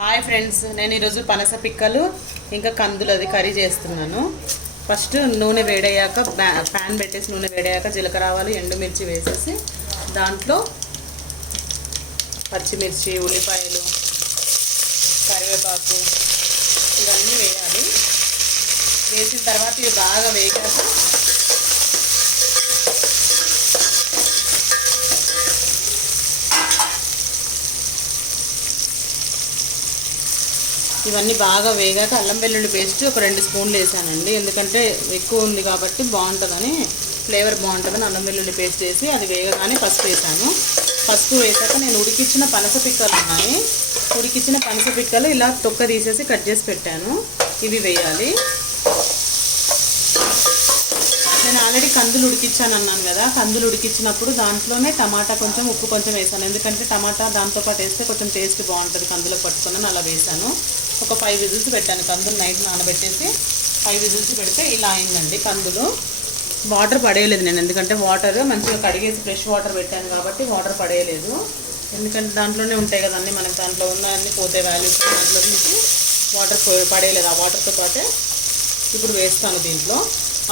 Hi friends, నేను ఈరోజు పనస పిక్కలు ఇంకా కందులది కర్రీ చేస్తున్నాను. ఫస్ట్ నూనె వేడయ్యాక ప్యాన్ పెట్టేసి నూనె వేడయ్యాక జీలకర్ర ఆవాలు ఎండుమిర్చి వేసేసి దాంట్లో పచ్చిమిర్చి ఉల్లిపాయలు కరివేపాకు ఇవన్నీ వేయాలి. వేసిన తర్వాత ఇవి బాగా వేగాక ఇవన్నీ బాగా వేగాక అల్లం వెల్లుల్లి పేస్ట్ ఒక 2 స్పూన్లు వేసానండి. ఎందుకంటే ఎక్కువ ఉంది కాబట్టి బాగుంటుందని, ఫ్లేవర్ బాగుంటుందని అల్లం వెల్లుల్లి పేస్ట్ వేసి అది వేగగానే పసుపు వేసాను. పసుపు వేసాక నేను ఉడికించిన పనస పిక్కలు ఉన్నాయి. ఉడికించిన పనస పిక్కలు ఇలా తొక్క తీసేసి కట్ చేసి పెట్టాను. ఇవి వేయాలి. నేను ఆల్రెడీ కందులు ఉడికించాను అన్నాను కదా, కందులు ఉడికించినప్పుడు దాంట్లోనే టమాటా కొంచెం ఉప్పు కొంచెం వేసాను. ఎందుకంటే టమాటా దాంతోపాటు వేస్తే కొంచెం టేస్ట్ బాగుంటుంది, కందులో పట్టుకుని అలా వేసాను. ఒక 5 విజిల్స్ పెట్టాను. కందులు నైట్ నానబెట్టేసి 5 విజిల్స్ పెడితే ఇలా అయిందండి. కందులు వాటర్ పడేయలేదు నేను, ఎందుకంటే వాటర్ మంచిగా కడిగేసి ఫ్రెష్ వాటర్ పెట్టాను కాబట్టి వాటర్ పడేయలేదు. ఎందుకంటే దాంట్లోనే ఉంటాయి కదా అన్నీ, మనకి దాంట్లో ఉన్న అన్నీ పోతే వాల్యూస్, దాంట్లో నుంచి వాటర్ పడేయలేదు. ఆ వాటర్తో పాటే ఇప్పుడు వేస్తాను. దీంట్లో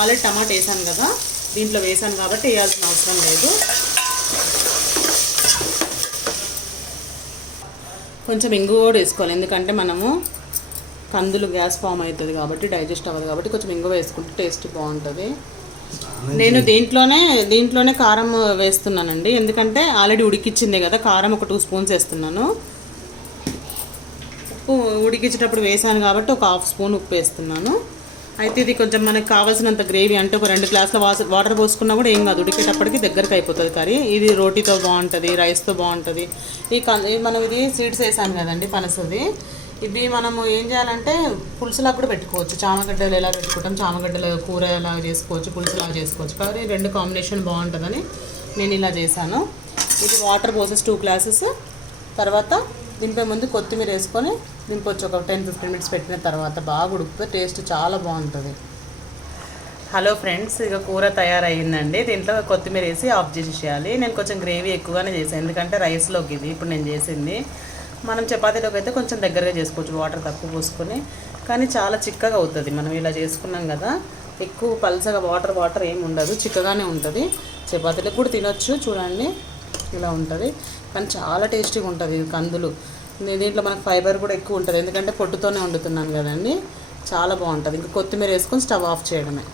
ఆల్రెడీ టమాటా వేసాను కదా, దీంట్లో వేసాను కాబట్టి వేయాల్సిన అవసరం లేదు. కొంచెం ఇంగు కూడా వేసుకోవాలి, ఎందుకంటే మనము కందులు గ్యాస్ ఫామ్ అవుతుంది కాబట్టి, డైజెస్ట్ అవ్వదు కాబట్టి కొంచెం ఇంగు వేసుకుంటే టేస్ట్ బాగుంటుంది. నేను దీంట్లోనే కారం వేస్తున్నానండి, ఎందుకంటే ఆల్రెడీ ఉడికిచ్చిందే కదా. కారం ఒక 2 స్పూన్స్ వేస్తున్నాను. ఉప్పు ఉడికించేటప్పుడు వేసాను కాబట్టి ఒక 1/2 స్పూన్ ఉప్పు వేస్తున్నాను. అయితే ఇది కొంచెం మనకు కావాల్సినంత గ్రేవీ, అంటే ఒక 2 గ్లాసుల వాటర్ పోసుకున్నా కూడా ఏం కాదు, ఉడికేటప్పటికి దగ్గరికి అయిపోతుంది కర్రీ. ఇది రోటీతో బాగుంటుంది, రైస్తో బాగుంటుంది. మనం ఇది సీడ్స్ వేసాను కదండి పనసది, ఇది మనము ఏం చేయాలంటే పులుసులాగా కూడా పెట్టుకోవచ్చు. చామగడ్డలు ఎలా పెట్టుకుంటాం, చామగడ్డల కూర ఎలా చేసుకోవచ్చు, పులుసులాగా చేసుకోవచ్చు. కానీ 2 కాంబినేషన్ బాగుంటుందని నేను ఇలా చేశాను. ఇది వాటర్ పోసేసి 2 గ్లాసెస్. తర్వాత దింపే ముందు కొత్తిమీర వేసుకొని దింపొచ్చు. ఒక 10-15 మినిట్స్ పెట్టిన తర్వాత బాగా ఉడికితే టేస్ట్ చాలా బాగుంటుంది. హలో ఫ్రెండ్స్, ఇక కూర తయారయ్యిందండి. దీంట్లో కొత్తిమీర వేసి ఆఫ్ చేసేయాలి. నేను కొంచెం గ్రేవీ ఎక్కువగానే చేశాను, ఎందుకంటే రైస్లోకి ఇది ఇప్పుడు నేను చేసింది. మనం చపాతీలోకి అయితే కొంచెం దగ్గరగా చేసుకోవచ్చు, వాటర్ తక్కువ పోసుకొని. కానీ చాలా చిక్కగా అవుతుంది. మనం ఇలా చేసుకున్నాం కదా, ఎక్కువ పల్చగా వాటర్ ఏమి ఉండదు, చిక్కగానే ఉంటుంది. చపాతీలకు కూడా తినొచ్చు. చూడండి ఇలా ఉంటుంది, కానీ చాలా టేస్టీగా ఉంటుంది ఇది కందులు. దీంట్లో మనకు ఫైబర్ కూడా ఎక్కువ ఉంటుంది, ఎందుకంటే పొట్టుతోనే వండుతున్నాను కదండి. చాలా బాగుంటుంది. ఇంకా కొత్తిమీర వేసుకొని స్టవ్ ఆఫ్ చేయడమే.